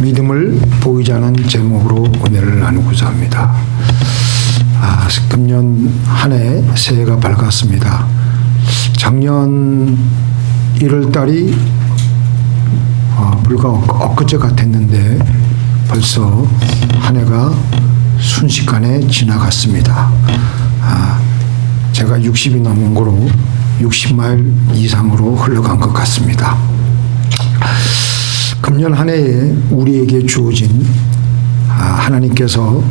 믿음을 보이지 않은 제목으로 은혜를 나누고자 합니다. 금년 한 해 새해가 밝았습니다. 작년 1월 달이 불과 엊그제 같았는데 벌써 한 해가 순식간에 지나갔습니다. 제가 60이 넘은 거로 60마일 이상으로 흘러간 것 같습니다. 금년 한 해에 우리에게 주어진 하나님께서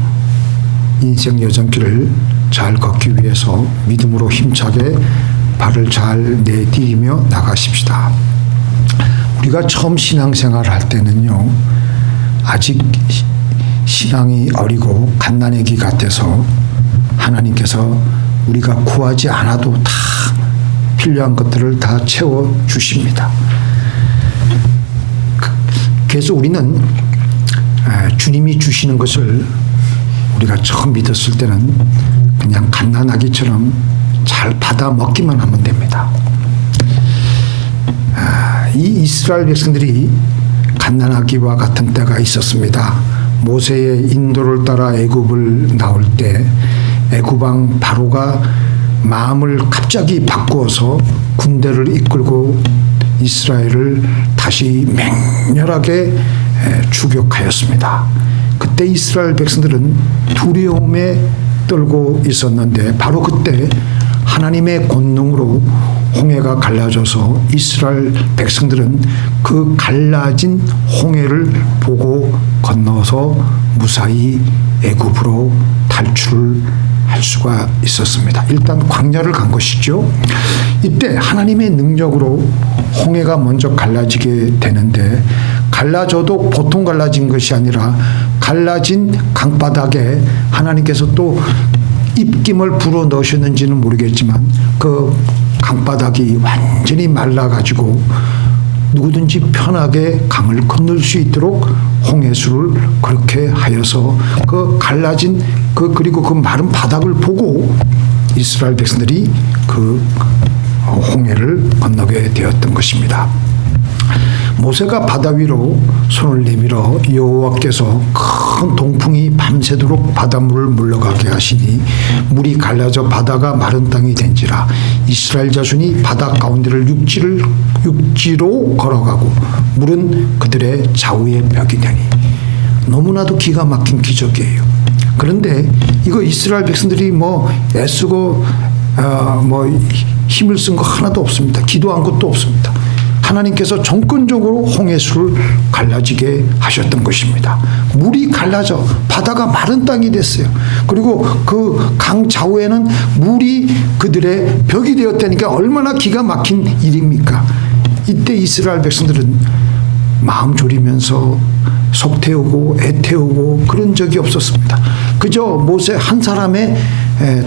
인생 여정길을 잘 걷기 위해서 믿음으로 힘차게 발을 잘 내디디며 나가십시다. 우리가 처음 신앙생활 할 때는요, 아직 신앙이 어리고 갓난아기 같아서 하나님께서 우리가 구하지 않아도 다 필요한 것들을 다 채워주십니다. 그래서 우리는 주님이 주시는 것을 우리가 처음 믿었을 때는 그냥 갓난아기처럼 잘 받아 먹기만 하면 됩니다. 이 이스라엘 백성들이 갓난아기와 같은 때가 있었습니다. 모세의 인도를 따라 애굽을 나올 때 애굽왕 바로가 마음을 갑자기 바꾸어서 군대를 이끌고 이스라엘을 다시 맹렬하게 추격하였습니다. 그때 이스라엘 백성들은 두려움에 떨고 있었는데 바로 그때 하나님의 권능으로 홍해가 갈라져서 이스라엘 백성들은 그 갈라진 홍해를 보고 건너서 무사히 애굽으로 탈출을 할 수가 있었습니다. 일단 광야를 간 것이죠. 이때 하나님의 능력으로 홍해가 먼저 갈라지게 되는데 갈라져도 보통 갈라진 것이 아니라 갈라진 강바닥에 하나님께서 또 입김을 불어 넣으셨는지는 모르겠지만 그 강바닥이 완전히 말라가지고 누구든지 편하게 강을 건널 수 있도록 홍해수를 그렇게 하여서 그 갈라진 그리고 그 마른 바닥을 보고 이스라엘 백성들이 그 홍해를 건너게 되었던 것입니다. 모세가 바다 위로 손을 내밀어 여호와께서 큰 동풍이 밤새도록 바닷물을 물러가게 하시니 물이 갈라져 바다가 마른 땅이 된지라. 이스라엘 자손이 바다 가운데를 육지로 걸어가고 물은 그들의 좌우에 벽이 되니. 너무나도 기가 막힌 기적이에요. 그런데 이거 이스라엘 백성들이 애쓰고 힘을 쓴 거 하나도 없습니다. 기도한 것도 없습니다. 하나님께서 정권적으로 홍해수를 갈라지게 하셨던 것입니다. 물이 갈라져 바다가 마른 땅이 됐어요. 그리고 그 강 좌우에는 물이 그들의 벽이 되었다니까 얼마나 기가 막힌 일입니까? 이때 이스라엘 백성들은 마음 졸이면서 속 태우고 애 태우고 그런 적이 없었습니다. 그저 모세 한 사람의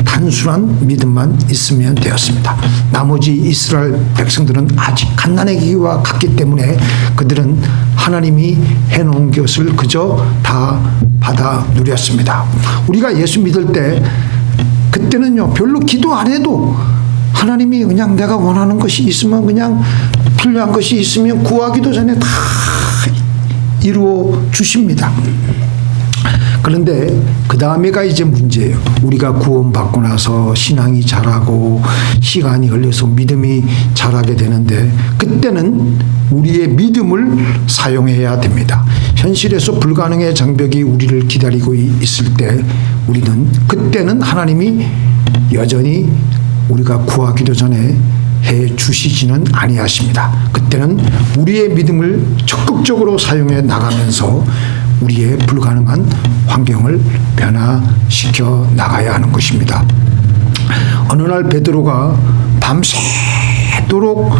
단순한 믿음만 있으면 되었습니다. 나머지 이스라엘 백성들은 아직 갓난아기와 같기 때문에 그들은 하나님이 해놓은 것을 그저 다 받아 누렸습니다. 우리가 예수 믿을 때 그때는요 별로 기도 안 해도 하나님이 그냥 내가 원하는 것이 있으면 그냥 필요한 것이 있으면 구하기도 전에 다 이루어 주십니다. 그런데 그 다음에가 이제 문제예요. 우리가 구원받고 나서 신앙이 자라고 시간이 흘러서 믿음이 자라게 되는데 그때는 우리의 믿음을 사용해야 됩니다. 현실에서 불가능의 장벽이 우리를 기다리고 있을 때 우리는 그때는 하나님이 여전히 우리가 구하기도 전에 해 주시지는 아니하십니다. 그때는 우리의 믿음을 적극적으로 사용해 나가면서 우리의 불가능한 환경을 변화시켜 나가야 하는 것입니다. 어느 날 베드로가 밤새도록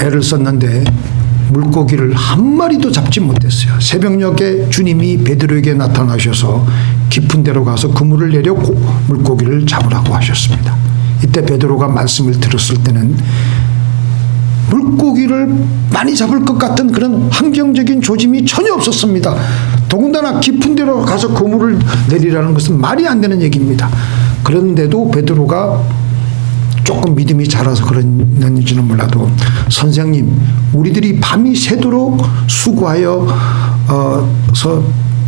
애를 썼는데 물고기를 한 마리도 잡지 못했어요. 새벽녘에 주님이 베드로에게 나타나셔서 깊은 데로 가서 그물을 내려 물고기를 잡으라고 하셨습니다. 이때 베드로가 말씀을 들었을 때는 물고기를 많이 잡을 것 같은 그런 환경적인 조짐이 전혀 없었습니다. 더군다나 깊은 데로 가서 그물을 내리라는 것은 말이 안 되는 얘기입니다. 그런데도 베드로가 조금 믿음이 자라서 그랬는지는 몰라도 선생님, 우리들이 밤이 새도록 수고하여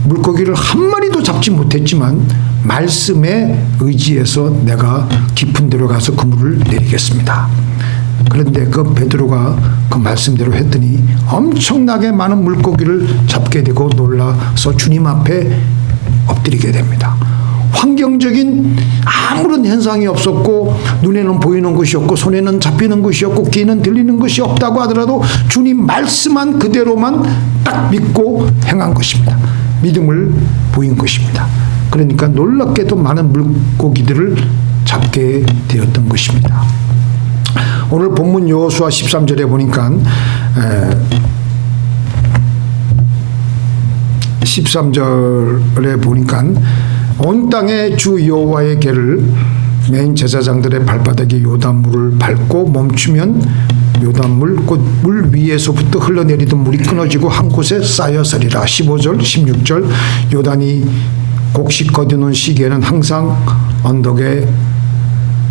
물고기를 한 마리도 잡지 못했지만 말씀에 의지해서 내가 깊은 데로 가서 그물을 내리겠습니다. 그런데 그 베드로가 그 말씀대로 했더니 엄청나게 많은 물고기를 잡게 되고 놀라서 주님 앞에 엎드리게 됩니다. 환경적인 아무런 현상이 없었고 눈에는 보이는 것이 없고 손에는 잡히는 것이 없고 귀에는 들리는 것이 없다고 하더라도 주님 말씀만 그대로만 딱 믿고 행한 것입니다. 믿음을 보인 것입니다. 그러니까 놀랍게도 많은 물고기들을 잡게 되었던 것입니다. 오늘 본문 여호수아 13절에 보니까 13절에 보니까 온 땅에 주 여호와의 궤를 맨 제사장들의 발바닥에 요단물을 밟고 멈추면 요단물 곧 물 위에서부터 흘러내리던 물이 끊어지고 한 곳에 쌓여서리라. 15절 16절 요단이 곡식 거두는 시기에는 항상 언덕에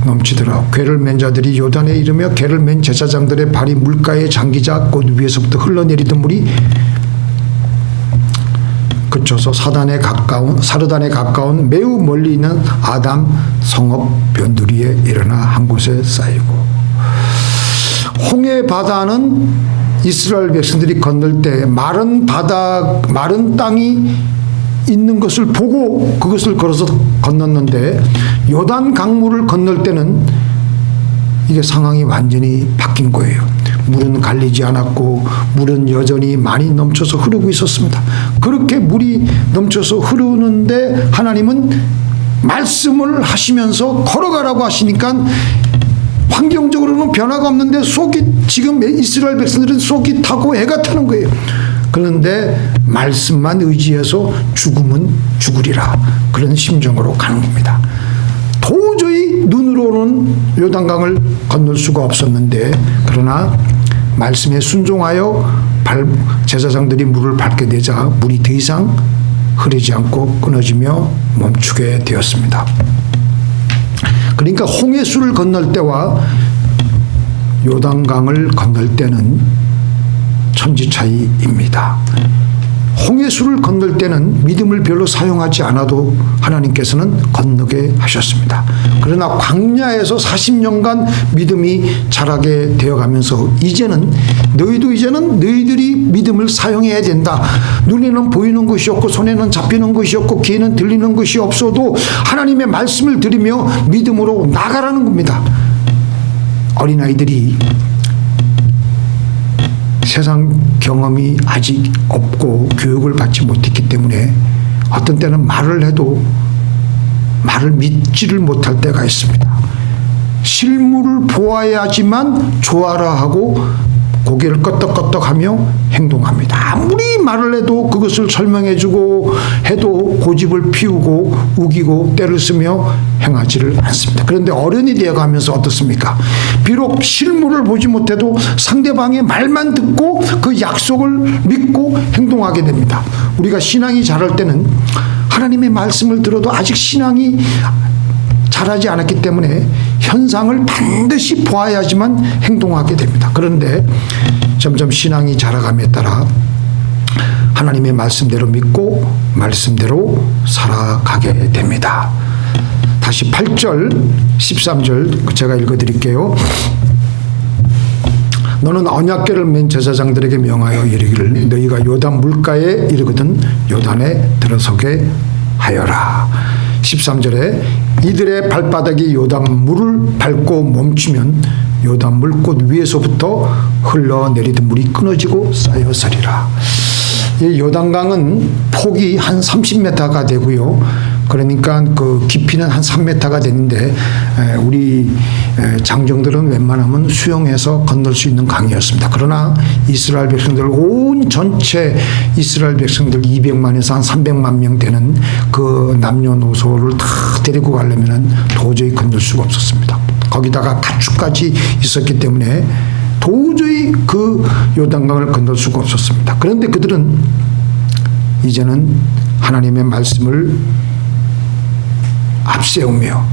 넘치더라. 궤를 맨 자들이 요단에 이르며 궤를 맨 제사장들의 발이 물가에 잠기자 곧 위에서부터 흘러내리던 물이 그쳐서 사르단에 가까운 매우 멀리 있는 아담 성읍 변두리에 일어나 한 곳에 쌓이고. 홍해 바다는 이스라엘 백성들이 건널 때 마른 땅이 있는 것을 보고 그것을 걸어서 건넜는데 요단 강물을 건널 때는 이게 상황이 완전히 바뀐 거예요. 물은 갈리지 않았고 물은 여전히 많이 넘쳐서 흐르고 있었습니다. 그렇게 물이 넘쳐서 흐르는데 하나님은 말씀을 하시면서 걸어가라고 하시니까 환경적으로는 변화가 없는데 지금 이스라엘 백성들은 속이 타고 애가 타는 거예요. 그런데 말씀만 의지해서 죽으면 죽으리라. 그런 심정으로 가는 겁니다. 도저히 눈으로는 요단강을 건널 수가 없었는데 그러나 말씀에 순종하여 제사장들이 물을 밟게 되자 물이 더 이상 흐르지 않고 끊어지며 멈추게 되었습니다. 그러니까 홍해수를 건널 때와 요단강을 건널 때는 천지 차이입니다. 홍해수를 건널 때는 믿음을 별로 사용하지 않아도 하나님께서는 건너게 하셨습니다. 그러나 광야에서 40년간 믿음이 자라게 되어가면서 이제는 너희들이 믿음을 사용해야 된다. 눈에는 보이는 것이 없고 손에는 잡히는 것이 없고 귀에는 들리는 것이 없어도 하나님의 말씀을 들으며 믿음으로 나가라는 겁니다. 어린아이들이 세상 경험이 아직 없고 교육을 받지 못했기 때문에 어떤 때는 말을 해도 말을 믿지를 못할 때가 있습니다. 실물을 보아야지만 좋아라 하고 고개를 끄덕끄덕하며 행동합니다. 아무리 말을 해도 그것을 설명해주고 해도 고집을 피우고 우기고 때를 쓰며 행하지를 않습니다. 그런데 어른이 되어가면서 어떻습니까? 비록 실물을 보지 못해도 상대방의 말만 듣고 그 약속을 믿고 행동하게 됩니다. 우리가 신앙이 자랄 때는 하나님의 말씀을 들어도 아직 신앙이 자라지 않았기 때문에 현상을 반드시 보아야지만 행동하게 됩니다. 그런데 점점 신앙이 자라감에 따라 하나님의 말씀대로 믿고 말씀대로 살아가게 됩니다. 다시 8절 13절 제가 읽어드릴게요. 너는 언약궤를 맨 제사장들에게 명하여 이르기를 너희가 요단 물가에 이르거든 요단에 들어서게 하여라. 13절에 이들의 발바닥이 요단물을 밟고 멈추면 요단물 꽃 위에서부터 흘러내리던 물이 끊어지고 쌓여서리라. 이 요단강은 폭이 한 30m가 되고요. 그러니까 그 깊이는 한 3m가 되는데 우리 장정들은 웬만하면 수영해서 건널 수 있는 강이었습니다. 그러나 이스라엘 백성들 온 전체 이스라엘 백성들 200만에서 한 300만 명 되는 그 남녀노소를 다 데리고 가려면 도저히 건널 수가 없었습니다. 거기다가 가축까지 있었기 때문에 도저히 그 요단강을 건널 수가 없었습니다. 그런데 그들은 이제는 하나님의 말씀을 앞세우며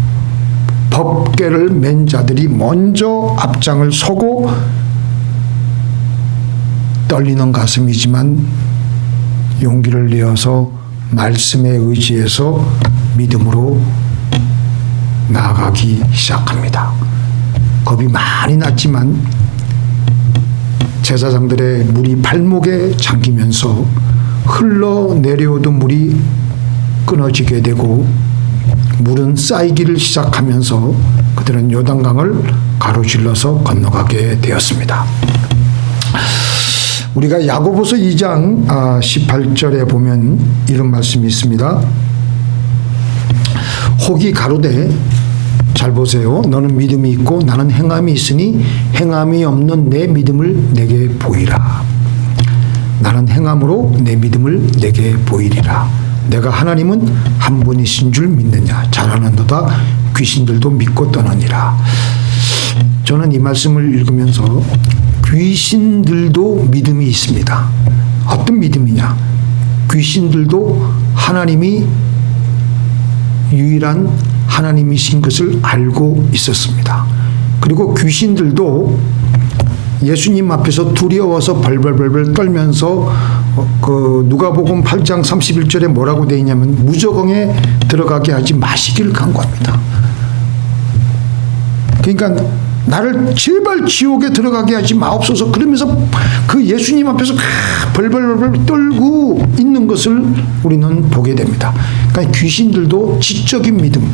법궤를 맨 자들이 먼저 앞장을 서고 떨리는 가슴이지만 용기를 내어서 말씀에 의지해서 믿음으로 나아가기 시작합니다. 겁이 많이 났지만 제사장들의 물이 발목에 잠기면서 흘러내려오던 물이 끊어지게 되고 물은 쌓이기를 시작하면서 그들은 요단강을 가로질러서 건너가게 되었습니다. 우리가 야고보서 2장 18절에 보면 이런 말씀이 있습니다. 혹이 가로되 잘 보세요. 너는 믿음이 있고 나는 행함이 있으니 행함이 없는 내 믿음을 내게 보이라. 나는 행함으로 내 믿음을 내게 보이리라. 내가 하나님은 한 분이신 줄 믿느냐. 잘하는도다 귀신들도 믿고 떠나니라. 저는 이 말씀을 읽으면서 귀신들도 믿음이 있습니다. 어떤 믿음이냐. 귀신들도 하나님이 유일한 하나님이신 것을 알고 있었습니다. 그리고 귀신들도 예수님 앞에서 두려워서 벌벌벌벌 떨면서 그 누가복음 8장 31절에 뭐라고 되어 있냐면 무저공에 들어가게 하지 마시기를 간구합니다. 그러니까 나를 제발 지옥에 들어가게 하지 마옵소서. 그러면서 그 예수님 앞에서 벌벌벌 떨고 있는 것을 우리는 보게 됩니다. 그러니까 귀신들도 지적인 믿음,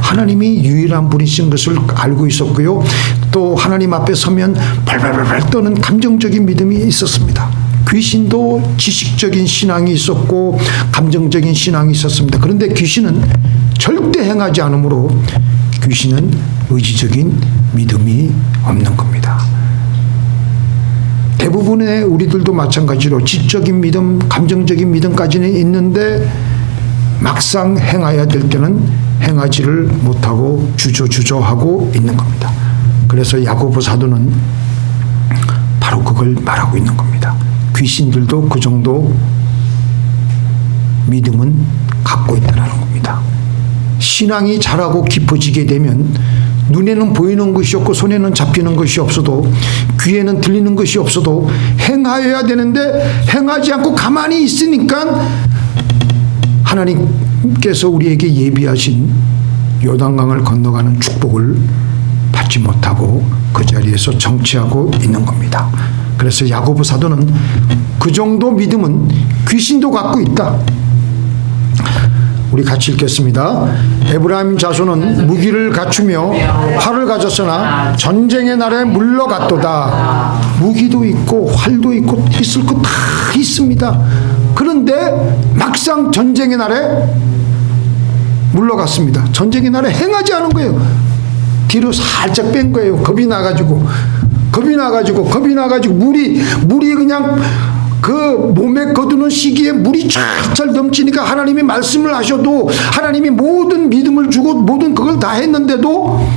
하나님이 유일한 분이신 것을 알고 있었고요. 또 하나님 앞에 서면 벌벌벌 떠는 감정적인 믿음이 있었습니다. 귀신도 지식적인 신앙이 있었고 감정적인 신앙이 있었습니다. 그런데 귀신은 절대 행하지 않으므로 귀신은 의지적인 믿음이 없는 겁니다. 대부분의 우리들도 마찬가지로 지적인 믿음, 감정적인 믿음까지는 있는데 막상 행해야 될 때는 행하지를 못하고 주저하고 있는 겁니다. 그래서 야고보 사도는 바로 그걸 말하고 있는 겁니다. 귀신들도 그 정도 믿음은 갖고 있다는 겁니다. 신앙이 자라고 깊어지게 되면 눈에는 보이는 것이 없고 손에는 잡히는 것이 없어도 귀에는 들리는 것이 없어도 행하여야 되는데 행하지 않고 가만히 있으니까 하나님께서 우리에게 예비하신 요단강을 건너가는 축복을 받지 못하고 그 자리에서 정치하고 있는 겁니다. 그래서 야고보 사도는 그 정도 믿음은 귀신도 갖고 있다. 우리 같이 읽겠습니다. 에브라임 자손은 무기를 갖추며 활을 가졌으나 전쟁의 날에 물러갔도다. 무기도 있고 활도 있고 있을 것 다 있습니다. 그런데 막상 전쟁의 날에 물러갔습니다. 전쟁의 날에 행하지 않은 거예요. 뒤로 살짝 뺀 거예요. 겁이 나가지고 물이 그냥 그 몸에 거두는 시기에 물이 쫙잘 넘치니까 하나님이 말씀을 하셔도 하나님이 모든 믿음을 주고 모든 그걸 다 했는데도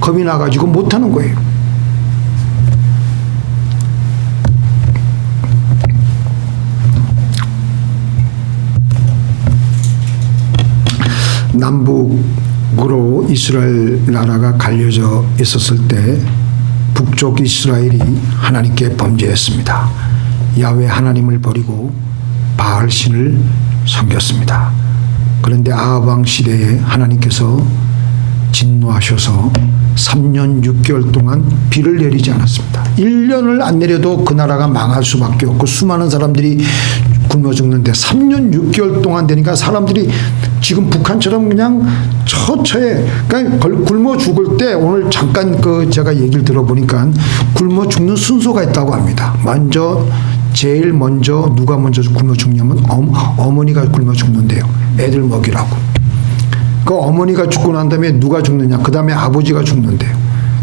겁이 나가지고 못하는 거예요. 남북으로 이스라엘 나라가 갈려져 있었을 때 북쪽 이스라엘이 하나님께 범죄했습니다. 야훼 하나님을 버리고 바알 신을 섬겼습니다. 그런데 아합 왕 시대에 하나님께서 진노하셔서 3년 6개월 동안 비를 내리지 않았습니다. 1년을 안 내려도 그 나라가 망할 수밖에 없고 수많은 사람들이 굶어 죽는데 3년 6개월 동안 되니까 사람들이 지금 북한처럼 그냥 처처에 그러니까 굶어 죽을 때 오늘 잠깐 그 제가 얘기를 들어보니까 굶어 죽는 순서가 있다고 합니다. 제일 먼저 누가 먼저 굶어 죽냐면 어머니가 굶어 죽는데요. 애들 먹이라고. 그 어머니가 죽고 난 다음에 누가 죽느냐? 그 다음에 아버지가 죽는데요.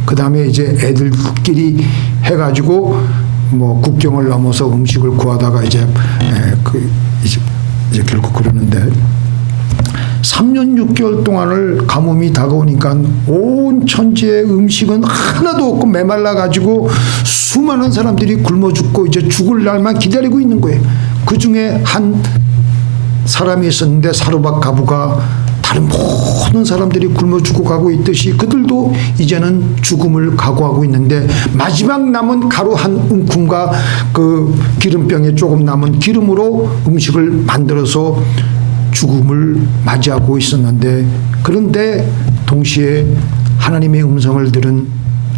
그 다음에 이제 애들끼리 해가지고 뭐 국경을 넘어서 음식을 구하다가 이제 결국 그러는데 3년 6개월 동안을 가뭄이 다가오니까 온 천지의 음식은 하나도 없고 메말라 가지고 수많은 사람들이 굶어 죽고 이제 죽을 날만 기다리고 있는 거예요. 그 중에 한 사람이 있었는데 사르밧 가부가 다른 모든 사람들이 굶어 죽어가고 있듯이 그들도 이제는 죽음을 각오하고 있는데 마지막 남은 가루 한 움큼과 그 기름병에 조금 남은 기름으로 음식을 만들어서 죽음을 맞이하고 있었는데, 그런데 동시에 하나님의 음성을 들은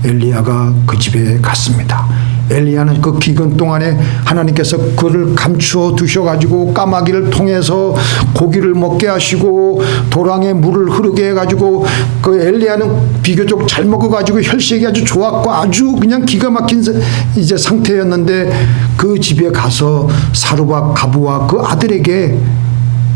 엘리야가 그 집에 갔습니다. 엘리야는 그 기근 동안에 하나님께서 그를 감추어 두셔가지고 까마귀를 통해서 고기를 먹게 하시고 도랑에 물을 흐르게 해가지고 그 엘리야는 비교적 잘 먹어가지고 혈색이 아주 좋았고 아주 그냥 기가 막힌 이제 상태였는데, 그 집에 가서 사르밧 가부와 그 아들에게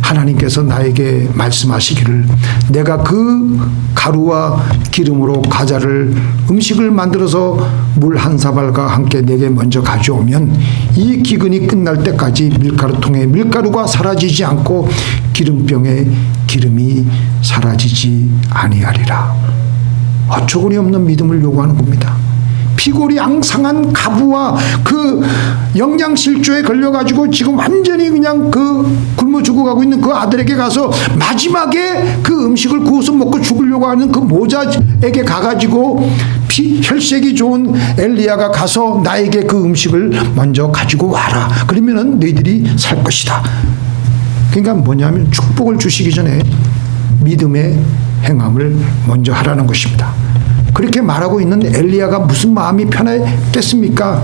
하나님께서 나에게 말씀하시기를 내가 그 가루와 기름으로 과자를 음식을 만들어서 물 한 사발과 함께 내게 먼저 가져오면 이 기근이 끝날 때까지 밀가루통에 밀가루가 사라지지 않고 기름병에 기름이 사라지지 아니하리라. 어처구니 없는 믿음을 요구하는 겁니다. 피골이 앙상한 가부와 그 영양실조에 걸려가지고 지금 완전히 그냥 그 굶어 죽어가고 있는 그 아들에게 가서 마지막에 그 음식을 구워서 먹고 죽으려고 하는 그 모자에게 가가지고 혈색이 좋은 엘리야가 가서 나에게 그 음식을 먼저 가지고 와라. 그러면은 너희들이 살 것이다. 그러니까 뭐냐면 축복을 주시기 전에 믿음의 행함을 먼저 하라는 것입니다. 그렇게 말하고 있는 엘리야가 무슨 마음이 편했겠습니까?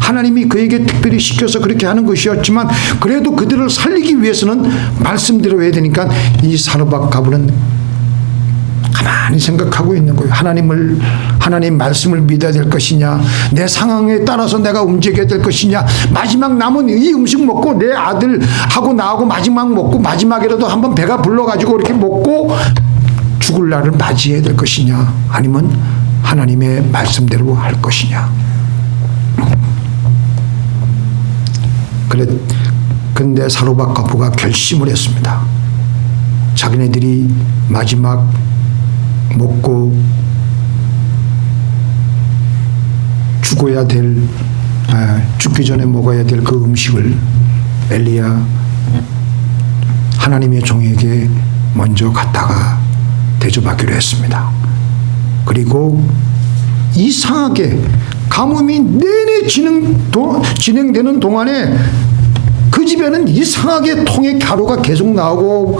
하나님이 그에게 특별히 시켜서 그렇게 하는 것이었지만 그래도 그들을 살리기 위해서는 말씀대로 해야 되니까 이 사르밧 가부는 가만히 생각하고 있는 거예요. 하나님 말씀을 믿어야 될 것이냐, 내 상황에 따라서 내가 움직여야 될 것이냐, 마지막 남은 이 음식 먹고 내 아들하고 나하고 마지막 먹고 마지막이라도 한번 배가 불러가지고 이렇게 먹고 죽을 날을 맞이해야 될 것이냐, 아니면 하나님의 말씀대로 할 것이냐. 그런데 사르밧 가부가 결심을 했습니다. 자기네들이 마지막 먹고 죽기 전에 먹어야 될 그 음식을 엘리야 하나님의 종에게 먼저 갖다가 대접하기로 했습니다. 그리고 이상하게 가뭄이 내내 진행되는 동안에 그 집에는 이상하게 통에 가루가 계속 나오고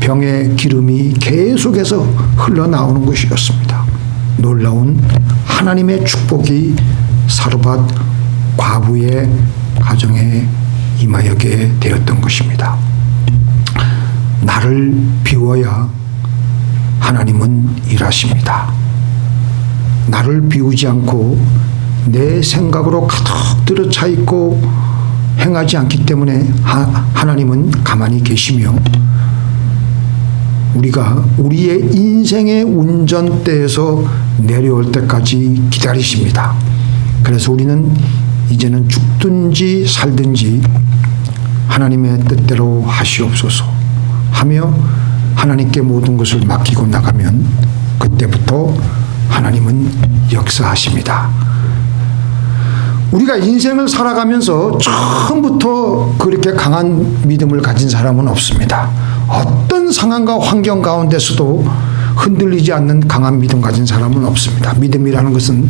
병에 기름이 계속해서 흘러나오는 것이었습니다. 놀라운 하나님의 축복이 사르밧 과부의 가정에 임하게 되었던 것입니다. 나를 비워야 하나님은 일하십니다. 나를 비우지 않고 내 생각으로 가득 들어차 있고 행하지 않기 때문에 하나님은 가만히 계시며 우리가 우리의 인생의 운전대에서 내려올 때까지 기다리십니다. 그래서 우리는 이제는 죽든지 살든지 하나님의 뜻대로 하시옵소서 하며 하나님께 모든 것을 맡기고 나가면 그때부터 하나님은 역사하십니다. 우리가 인생을 살아가면서 처음부터 그렇게 강한 믿음을 가진 사람은 없습니다. 어떤 상황과 환경 가운데서도 흔들리지 않는 강한 믿음 가진 사람은 없습니다. 믿음이라는 것은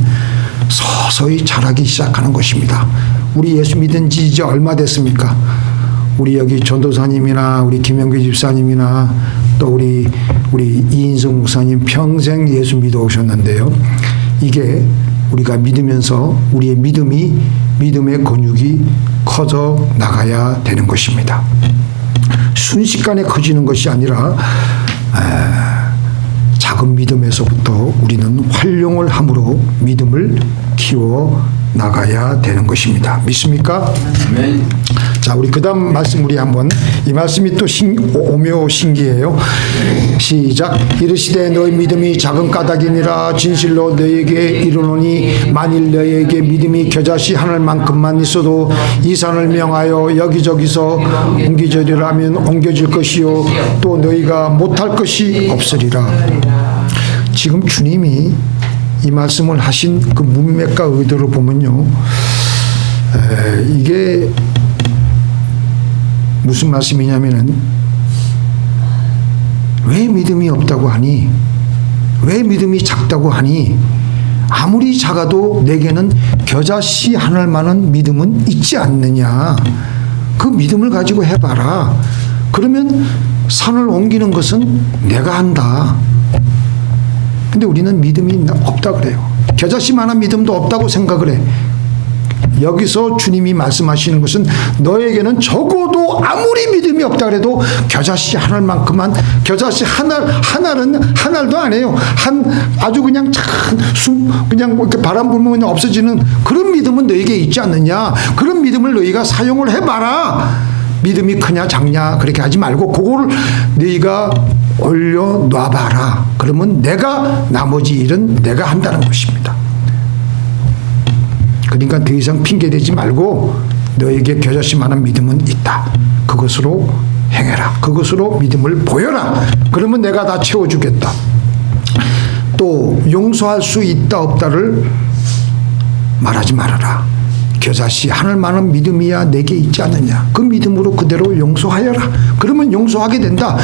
서서히 자라기 시작하는 것입니다. 우리 예수 믿은 지 이제 얼마 됐습니까? 우리 여기 전도사님이나 우리 김영규 집사님이나 또 우리 이인성 목사님 평생 예수 믿어 오셨는데요. 이게 우리가 믿으면서 우리의 믿음의 근육이 커져 나가야 되는 것입니다. 순식간에 커지는 것이 아니라 작은 믿음에서부터 우리는 활용을 함으로 믿음을 키워 나가야 되는 것입니다. 믿습니까? 네. 자, 우리 그 다음 말씀 우리 한번 이 말씀이 또 오묘 신기해요. 시작. 이르시되 너희 믿음이 작은 까닭이니라 진실로 너희에게 이르노니 만일 너희에게 믿음이 겨자씨 하늘만큼만 있어도 이 산을 명하여 여기저기서 옮기저리라 하면 옮겨질 것이요 또 너희가 못할 것이 없으리라. 지금 주님이 이 말씀을 하신 그 문맥과 의도를 보면요, 이게 무슨 말씀이냐면은 왜 믿음이 없다고 하니? 왜 믿음이 작다고 하니? 아무리 작아도 내게는 겨자씨 하늘만한 믿음은 있지 않느냐. 그 믿음을 가지고 해봐라. 그러면 산을 옮기는 것은 내가 한다. 근데 우리는 믿음이 없다 그래요. 겨자씨만한 믿음도 없다고 생각을 해. 여기서 주님이 말씀하시는 것은 너에게는 적어도 아무리 믿음이 없다 그래도 겨자씨 하늘만큼만, 겨자씨 하늘도 아니에요. 아주 그냥 그냥 이렇게 바람 불면 그냥 없어지는 그런 믿음은 너에게 있지 않느냐. 그런 믿음을 너희가 사용을 해봐라. 믿음이 크냐 작냐 그렇게 하지 말고 그거를 너희가 올려놔봐라. 그러면 나머지 일은 내가 한다는 것입니다. 그러니까 더 이상 핑계대지 말고 너에게 겨자씨만한 믿음은 있다. 그것으로 행해라. 그것으로 믿음을 보여라. 그러면 내가 다 채워주겠다. 또 용서할 수 있다 없다를 말하지 말아라. 겨자씨 하늘만한 믿음이야 내게 있지 않느냐. 그 믿음으로 그대로 용서하여라. 그러면 용서하게 된다.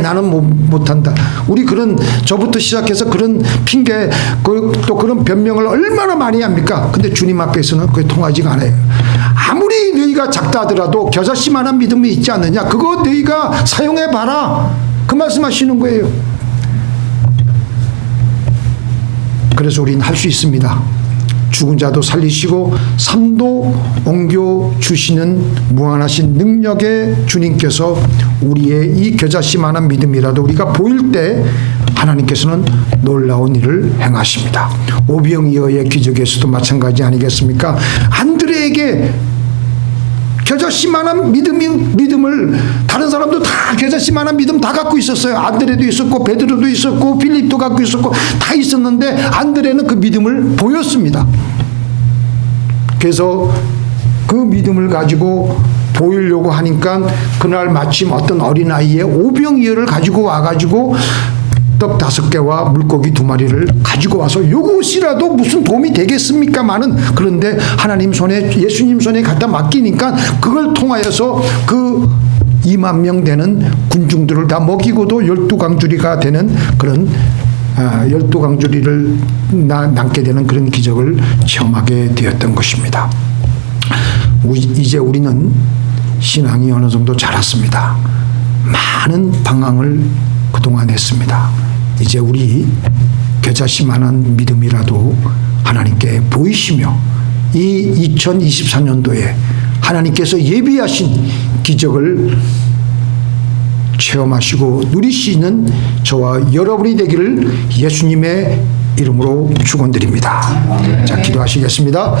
나는 못한다. 우리 저부터 시작해서 그런 핑계 또 그런 변명을 얼마나 많이 합니까? 근데 주님 앞에서는 그게 통하지가 않아요. 아무리 너희가 작다 하더라도 겨자씨만한 믿음이 있지 않느냐. 그거 너희가 사용해봐라. 그 말씀하시는 거예요. 그래서 우리는 할 수 있습니다. 죽은 자도 살리시고 삶도 옮겨주시는 무한하신 능력의 주님께서 우리의 이 겨자씨만한 믿음이라도 우리가 보일 때 하나님께서는 놀라운 일을 행하십니다. 오병이어의 기적에서도 마찬가지 아니겠습니까? 안드레에게 겨자씨만한 믿음을 다른 사람도 다 겨자씨만한 믿음 다 갖고 있었어요. 안드레도 있었고 베드로도 있었고 필립도 갖고 있었고 다 있었는데 안드레는 그 믿음을 보였습니다. 그래서 그 믿음을 가지고 보이려고 하니까 그날 마침 어떤 어린아이의 오병이어를 가지고 와가지고 떡 5개와 물고기 2마리를 가지고 와서 이것이라도 무슨 도움이 되겠습니까마는, 그런데 하나님 손에 예수님 손에 갖다 맡기니까 그걸 통하여서 그 2만 명 되는 군중들을 다 먹이고도 12강주리가 되는 그런 12강주리를 남게 되는 그런 기적을 체험하게 되었던 것입니다. 이제 우리는 신앙이 어느 정도 자랐습니다. 많은 방황을 그동안 했습니다. 이제 우리 겨자씨만한 믿음이라도 하나님께 보이시며 이 2024년도에 하나님께서 예비하신 기적을 체험하시고 누리시는 저와 여러분이 되기를 예수님의 이름으로 축원드립니다. 자, 기도하시겠습니다.